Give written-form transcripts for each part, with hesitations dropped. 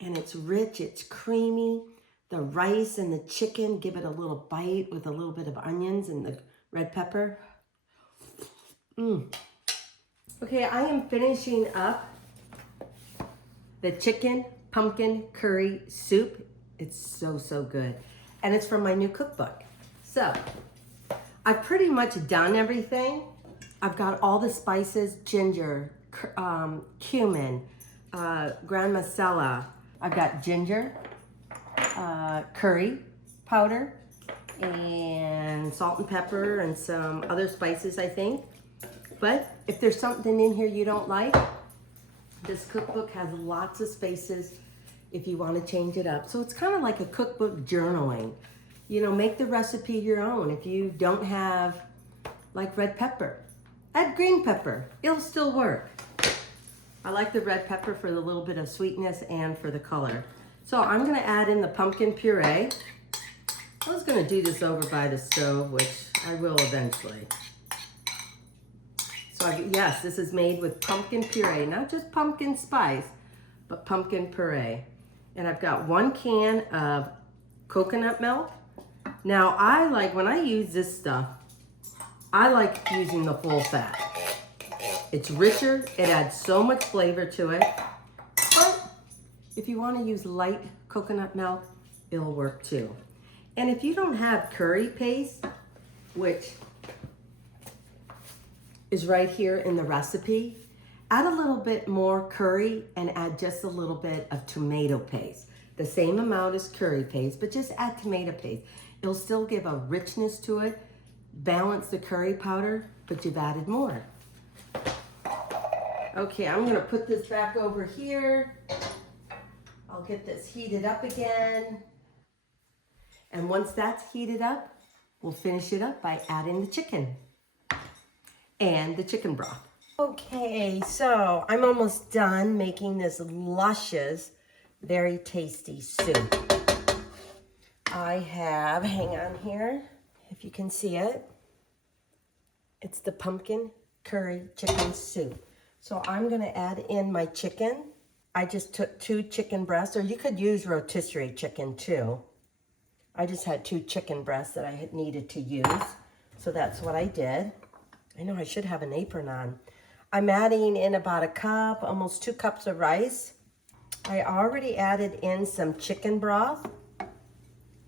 and it's rich, it's creamy. The rice and the chicken give it a little bite with a little bit of onions and the red pepper. Okay, I am finishing up the chicken pumpkin curry soup. It's so, so good. And it's from my new cookbook. So, I've pretty much done everything. I've got all the spices, ginger, cumin, garam masala. I've got ginger, curry powder, and salt and pepper and some other spices, I think. But if there's something in here you don't like, this cookbook has lots of spaces if you want to change it up. So it's kind of like a cookbook journaling. You know, make the recipe your own. If you don't have like red pepper, add green pepper. It'll still work. I like the red pepper for the little bit of sweetness and for the color. So I'm going to add in the pumpkin puree. I was going to do this over by the stove, which I will eventually. So yes, this is made with pumpkin puree, not just pumpkin spice, but pumpkin puree. And I've got 1 can of coconut milk. Now I like, when I use this stuff, I like using the full fat. It's richer, it adds so much flavor to it. But if you want to use light coconut milk, it'll work too. And if you don't have curry paste, which is right here in the recipe, add a little bit more curry and add just a little bit of tomato paste. The same amount as curry paste, but just add tomato paste. It'll still give a richness to it, balance the curry powder, but you've added more. Okay, I'm gonna put this back over here. I'll get this heated up again. And once that's heated up, we'll finish it up by adding the chicken and the chicken broth. Okay, so I'm almost done making this luscious, very tasty soup. I have, hang on here, if you can see it. It's the pumpkin curry chicken soup. So I'm gonna add in my chicken. I just took 2 chicken breasts, or you could use rotisserie chicken too. I just had 2 chicken breasts that I needed to use. So that's what I did. I know I should have an apron on. I'm adding in about a cup, almost 2 cups of rice. I already added in some chicken broth.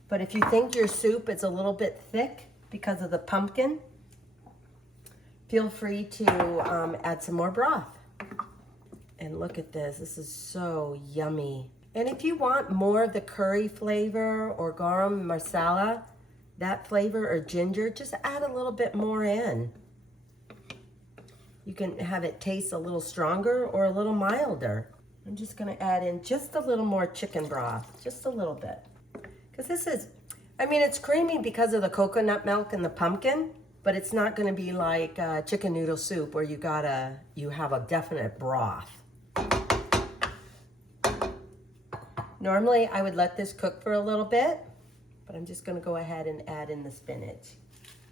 But if you think your soup is a little bit thick because of the pumpkin, feel free to add some more broth. And look at this, this is so yummy. And if you want more of the curry flavor or garam masala, that flavor, or ginger, just add a little bit more in. You can have it taste a little stronger or a little milder. I'm just gonna add in just a little more chicken broth, just a little bit. Because this is, I mean, it's creamy because of the coconut milk and the pumpkin, but it's not gonna be like chicken noodle soup where you have a definite broth. Normally, I would let this cook for a little bit, but I'm just gonna go ahead and add in the spinach.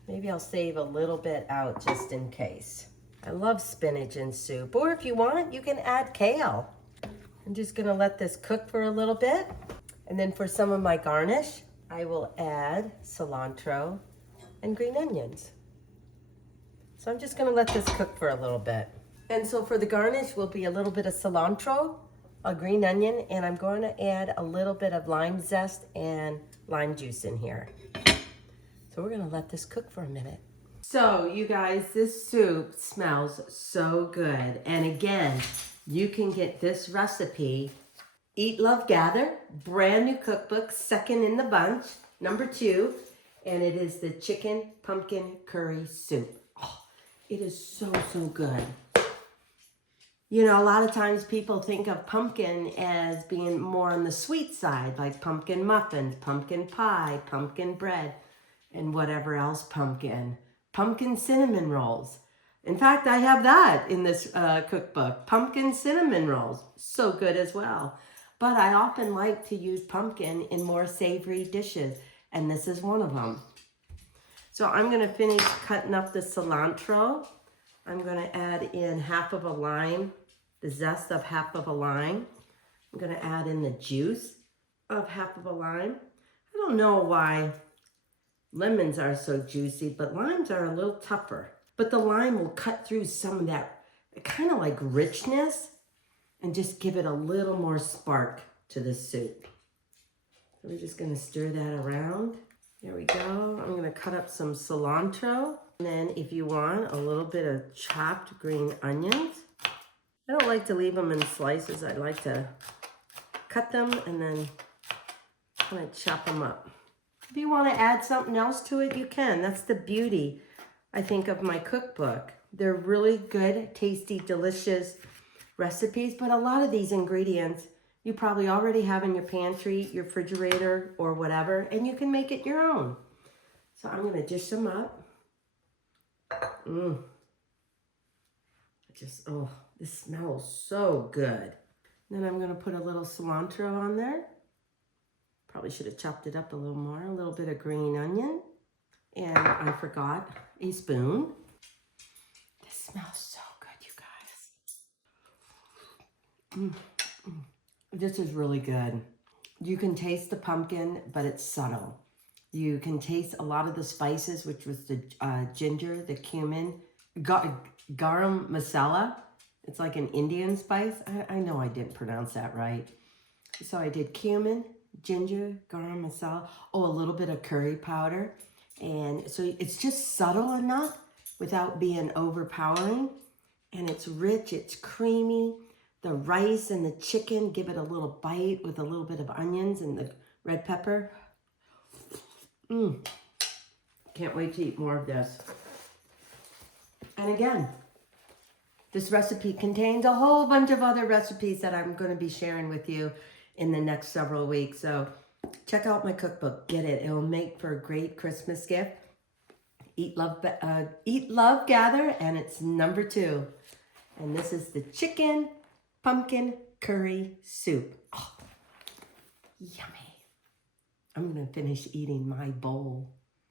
Maybe I'll save a little bit out just in case. I love spinach in soup, or if you want, you can add kale. I'm just gonna let this cook for a little bit. And then for some of my garnish, I will add cilantro and green onions. So I'm just gonna let this cook for a little bit. And so for the garnish will be a little bit of cilantro, a green onion, and I'm going to add a little bit of lime zest and lime juice in here. So we're gonna let this cook for a minute. So you guys, this soup smells so good. And again, you can get this recipe, Eat, Love, Gather, brand new cookbook, second in the bunch, number 2, and it is the chicken pumpkin curry soup. Oh, it is so, so good. You know, a lot of times people think of pumpkin as being more on the sweet side, like pumpkin muffins, pumpkin pie, pumpkin bread, and whatever else pumpkin. Pumpkin cinnamon rolls. In fact, I have that in this cookbook, pumpkin cinnamon rolls. So good as well. But I often like to use pumpkin in more savory dishes, and this is one of them. So I'm gonna finish cutting up the cilantro. I'm gonna add in half of a lime, the zest of half of a lime. I'm gonna add in the juice of half of a lime. I don't know why lemons are so juicy, but limes are a little tougher. But the lime will cut through some of that kind of like richness and just give it a little more spark to the soup. So we're just gonna stir that around. There we go. I'm gonna cut up some cilantro. And then if you want, a little bit of chopped green onions. I don't like to leave them in slices. I like to cut them and then kind of chop them up. If you want to add something else to it, you can. That's the beauty, I think, of my cookbook. They're really good, tasty, delicious recipes, but a lot of these ingredients you probably already have in your pantry, your refrigerator, or whatever, and you can make it your own. So I'm going to dish them up. Oh, this smells so good. Then I'm going to put a little cilantro on there. Probably should have chopped it up a little more. A little bit of green onion. And I forgot a spoon. This smells so good, you guys. This is really good. You can taste the pumpkin, but it's subtle. You can taste a lot of the spices, which was the ginger, the cumin, garam masala. It's like an Indian spice. I know I didn't pronounce that right. So I did cumin, ginger, garam masala, a little bit of curry powder. And so it's just subtle enough without being overpowering. And it's rich, it's creamy. The rice and the chicken give it a little bite with a little bit of onions and the red pepper. Can't wait to eat more of this. And again, this recipe contains a whole bunch of other recipes that I'm going to be sharing with you in the next several weeks. So check out my cookbook. Get it. It'll make for a great Christmas gift. Eat, love, gather, and it's number 2. And this is the chicken pumpkin curry soup. Oh, yummy. I'm going to finish eating my bowl.